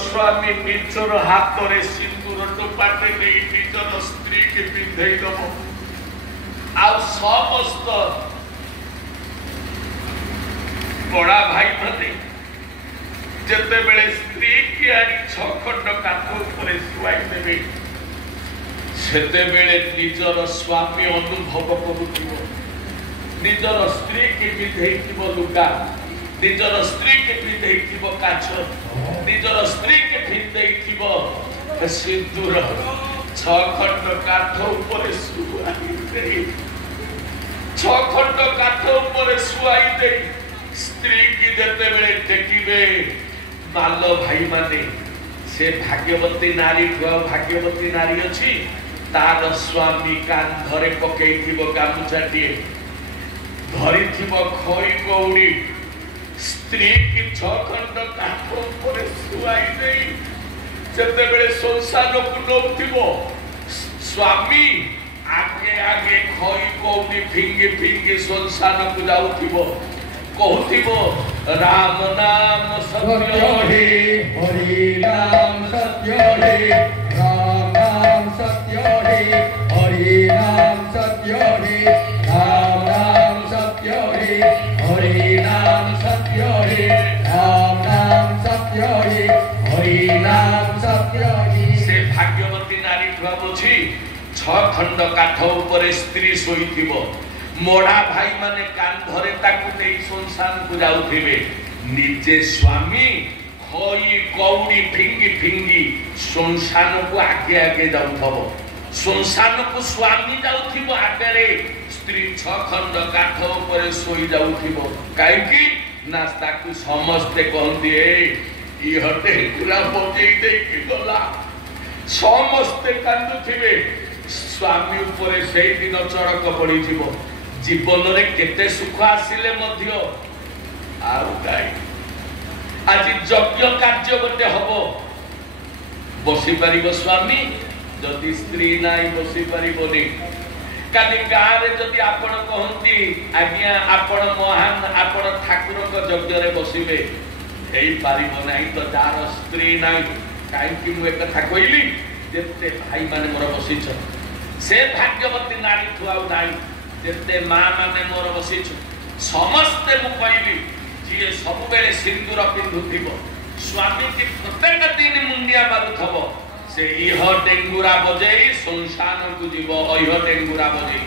स्वामी निजर हाथ में सिंदूर टोपाटे नहीं निजर स्त्री के पिंधई दब आ समस्त बड़ा भाई भाई जिते बेले स्त्री की आनी छखंड काठ उपरे शुआई देवे सेते बेले निजर स्वामी अनुभव करुथिबो निजर स्त्री की पिंधई लुगा निजर स्त्री के पिंधई काछ निजर स्त्री के पिंधई सिंदूर छखंड काठ उपरे शुआई दे छखंड काठ उपरे शुआई दे स्त्री की जेते बेले टेकिबे माल भाई माने से भाग्यवती नारी भाग्यवती नारी अछि तार स्वामी कांधरे पकेइथिबो गामुछाटिए धरिथिबो खई कौड़ी स्त्री की छखंड काठ उपरे शुआई दे जेते बेले संसार को नौथिबो स्वामी आगे आगे खई कौड़ी फिंगी फिंगी संसार को जाउथिबो कहथिबो राम नाम सत्य हे हरि नाम सत्य हे राम नाम सत्य हे हरि नाम सत्य हे राम नाम सत्य हे हरि नाम सत्य हे राम नाम सत्य हे हरि नाम सत्य हे से भाग्यवती नारी भाबुछि छखंड काठ ऊपर स्त्री सोईथिबो मोड़ा भाई माने कांधरे ताकू नहीं संसार को जाउथिबे निजे स्वामी खई कौड़ी फिंगी फिंगी संसार को आगे आगे जाउथबो संसार को स्वामी जाउथिबो आगे स्त्री छखंड काठ ऊपर सोई जाउथिबो काई कि ना ताकू समस्त कहंती ए हटे पूरा बजेई दे कि गला समस्त कांदुथिबे स्वामी ऊपर से दिन चड़क पड़ीथिबो जीवन रे केते सुख आसिले मध्य आउ गाई आज यज्ञ कार्य गोटे हबो बसी परिबो स्वामी जदि स्त्री नाई बसी परिबोनी काली गाँ रे जदि आपण कहंती आज्ञा आपण महान आपण ठाकुर को यज्ञ रे बसिबे हेई परिबो नाही तो जार स्त्री नाई काई कि मु एक कथा कहली जेते भाई माने मोर बसिछ से भाग्यवती नारी थुआउ नाही जेते मां माने मोर बसिछ समस्त मु कहली जे सब बेले सिंदूर पिंधुथिबो स्वामी की प्रत्येक दिन मुंडिया मारुथबो से इह डेंगुरा बजेई संसार को जीव इह डेंगुरा बजेई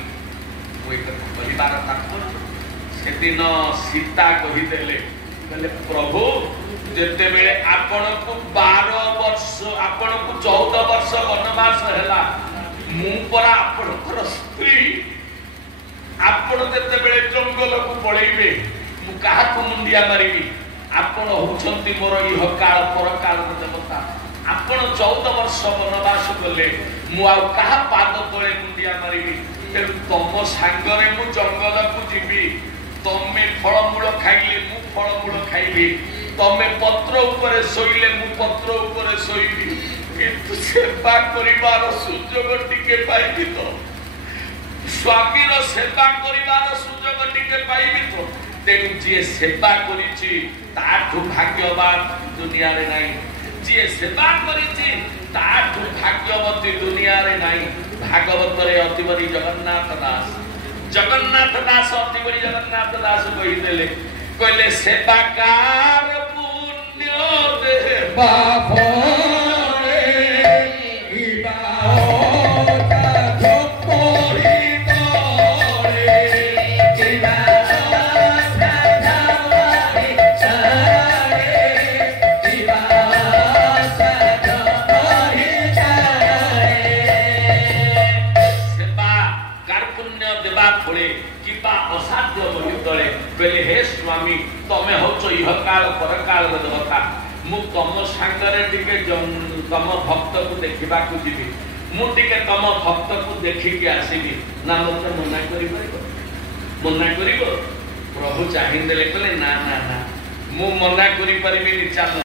कोई कथा परिवार ताकत से दिन सीता कहि देले कहले प्रभु जेते बेले आपण को 12 वर्ष आपण को 14 वर्ष वनवास हैला मु परा आपण स्त्री आपण जेते बेले जंगल को पळेइबे मु काहा को मुंडिया मारिबी आपण होछंती मोर इह काल पर काल देवता आपण 14 वर्ष वनवास गले मु आ काहा पाद तळे मुंडिया मारिबी तेनु तम सांगरे मु जंगल को जीबी तमे फळमूल खाइले मु फळमूल खाइबी तमे पत्र ऊपर सोइले मु पत्र ऊपर सोइबी किंतु सेवा करिवार सुजोग टिके पाइबी तो स्वामी रो सेवा करिवार सुजोग टिके पाइबी तो तेनु जे सेवा करिछि ताठु भाग्यवान दुनिया रे नाही जे सेवा करिछि ताठु भाग्यवती दुनिया रे नाही भागवत रे अतिबरी जगन्नाथ दास अतिबरी जगन्नाथ दास कहि देले कहले सेवाकार पुण्य दे बापो कहले हे स्वामी तमे होचो इह काल पर काल देवता मु तम सांगरे टिके तम भक्त को देखिबा को जीबी मु टिके तम भक्त को देखि के आसीबी ना मते मना करिबो प्रभु चाहि देले कहले ना ना ना मु मना करि परिबी नि चाल